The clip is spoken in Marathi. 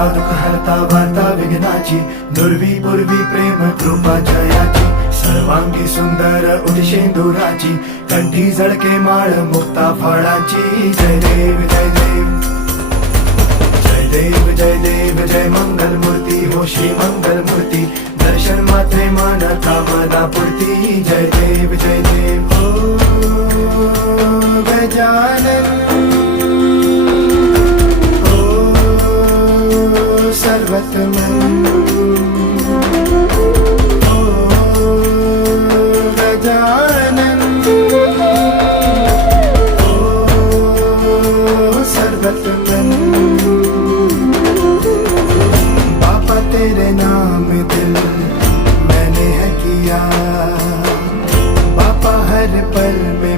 हरता दुःख हरता वार्ता विघ्नाची, दुर्वी पूर्वी प्रेम कृपा जयाची, सर्वांगी सुंदर उदिशेंदुराची, कंठी झळके माळ मुक्ता फळाची. जय देव जय देव जय देव जय देव जय मंगल मूर्ती हो श्री मंगल मूर्ती, दर्शन मात्रे मन कामना पूर्ती. जय देव जय देव हो गजानन हो सर्वतमन हो गजानन हो सर्वतमन. बाबा तेरे नाम दिल मैंने है किया, बाबा हर पल में